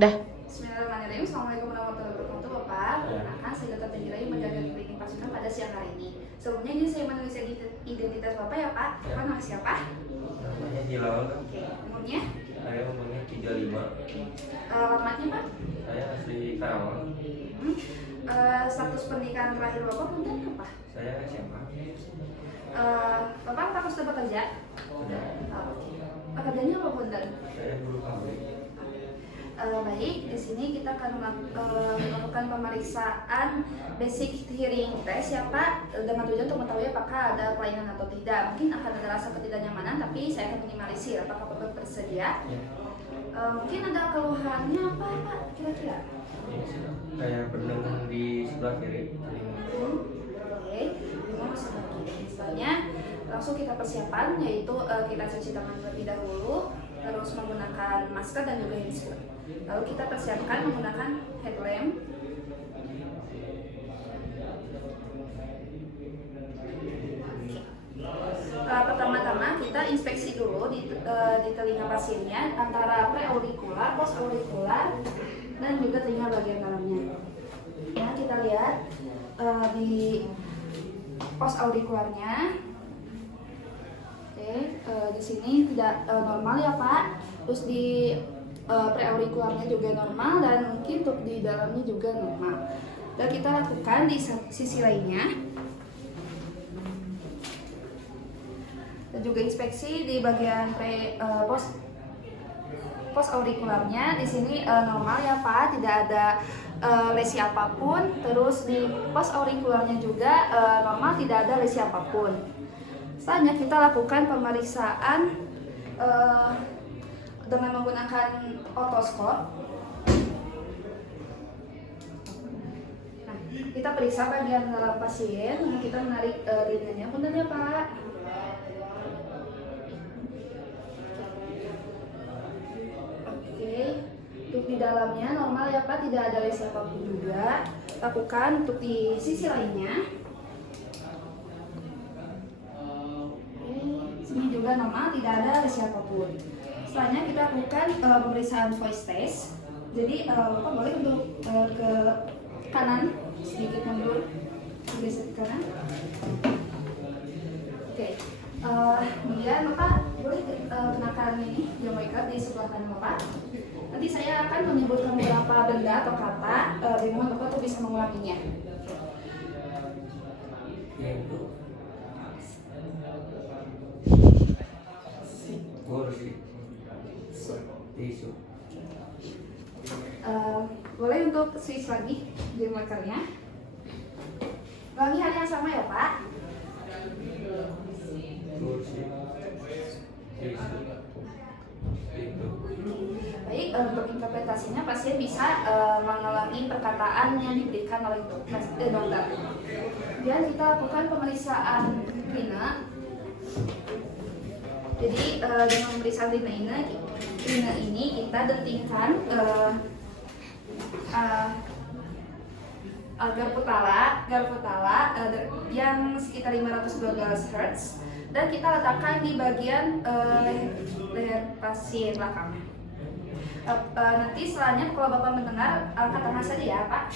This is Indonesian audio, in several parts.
Dah. Bismillahirrahmanirrahim. Assalamualaikum warahmatullahi wabarakatuh, Bapak. Perkenalkan, saya Dr. Tenggirai, menjaga klinik pasien pada siang hari ini. Sebelumnya ini saya menulis identitas Bapak ya, Pak. Bapak nama siapa? Namanya Hilal. Oke, umurnya? Saya umurnya 35. Alamatnya, Pak? Saya asli Karawang. Hmm. Status pernikahan terakhir Bapak punten apa? Saya SMA. Bapak apakah sudah bekerja? Sudah. Oke. Pekerjaannya apa punten? Saya guru pabrik. Baik, di sini kita akan melakukan pemeriksaan basic hearing test ya Pak, dengan tujuan untuk mengetahui apakah ada kelainan atau tidak. Mungkin akan ada rasa ketidaknyamanan, tapi saya akan minimalisir. Apakah Bapak bersedia? Ya. Mungkin ada keluhannya apa Pak kira-kira? Saya berdengung di sebelah kiri. Oke, memang sebelah kiri. Misalnya langsung kita persiapan, yaitu kita cuci tangan terlebih dahulu, terus menggunakan masker dan juga handscoot. Lalu kita persiapkan menggunakan headlamp. Pertama-tama kita inspeksi dulu di telinga pasiennya antara preaurikular, postaurikular, dan juga telinga bagian dalamnya. Nah, kita lihat di postaurikularnya. Oke, di sini tidak normal ya Pak. Terus di preaurikularnya juga normal, dan mungkin untuk di dalamnya juga normal. Dan kita lakukan di sisi lainnya. Dan juga inspeksi di bagian postaurikularnya. Di sini normal ya Pak, tidak ada lesi apapun. Terus di postaurikularnya juga normal, tidak ada lesi apapun. Selanjutnya kita lakukan pemeriksaan dengan menggunakan otoskop. Nah, kita periksa bagian dalam pasien. Kita menarik telinganya, benar ya Pak? Oke, untuk di dalamnya normal ya Pak, tidak ada lesi apapun juga. Lakukan untuk di sisi lainnya. Sini juga normal, tidak ada lesi apapun. Selanjutnya kita lakukan pemeriksaan voice test. Jadi Bapak boleh untuk ke kanan, sedikit mundur, geser ke kanan. Oke. Kemudian Bapak boleh kenakan ini jam wake di sebelah kanan Bapak. Nanti saya akan menyebutkan beberapa benda atau kata, dimana Bapak tuh bisa mengulanginya. Kursi. Tisu. Boleh untuk switch lagi di markernya. Ulangi hal yang sama ya Pak. Kursi. Tisu. Pintu. Baik, untuk interpretasinya pasien bisa mengulangi perkataan yang diberikan oleh dokter. Kemudian kita lakukan pemeriksaan rina. Jadi dengan pemeriksaan rina ini kita dentingkan garputala yang sekitar 512 Hz, dan kita letakkan di bagian leher pasien belakangnya. Nanti selanjutnya kalau Bapak mendengar, angkat tangan saja ya Pak.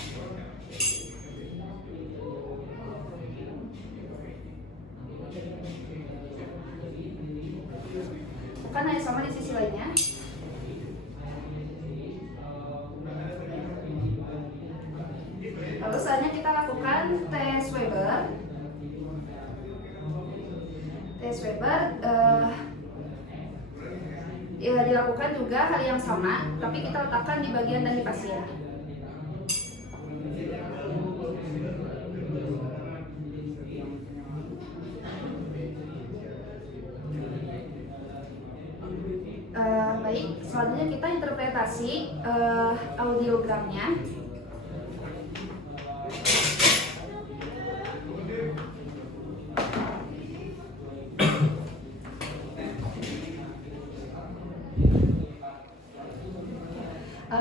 Bukan hanya sama di sisi lainnya. Lalu selanjutnya kita lakukan tes Weber. Tes Weber dilakukan juga hal yang sama, tapi kita letakkan di bagian dahi pasien. Baik, selanjutnya kita interpretasi audiogramnya.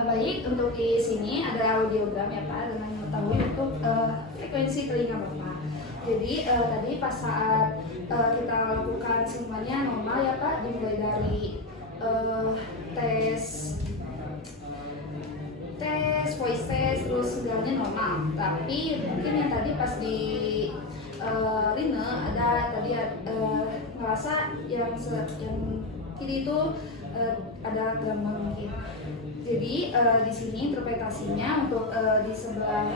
Baik, untuk di sini ada audiogram ya Pak, dengan mengetahui untuk frekuensi telinga Bapak. Jadi tadi pas saat kita lakukan semuanya normal ya Pak, dimulai dari tes voice test terus segalanya normal, tapi mungkin yang tadi pas di Rina ada tadi ngerasa yang kiri itu ada gangguan mungkin. Jadi di sini interpretasinya untuk di sebelah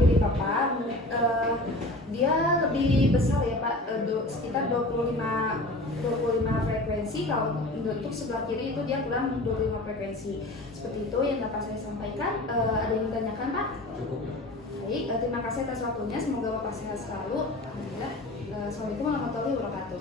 kiri Bapak dia lebih besar ya Pak, sekitar 25 frekuensi. Kalau untuk sebelah kiri itu dia kurang 25 frekuensi. Seperti itu yang dapat saya sampaikan. Ada yang ditanyakan Pak? Cukup. Baik, terima kasih atas waktunya. Semoga Bapak sehat selalu. Alhamdulillah. Assalamualaikum warahmatullahi wabarakatuh.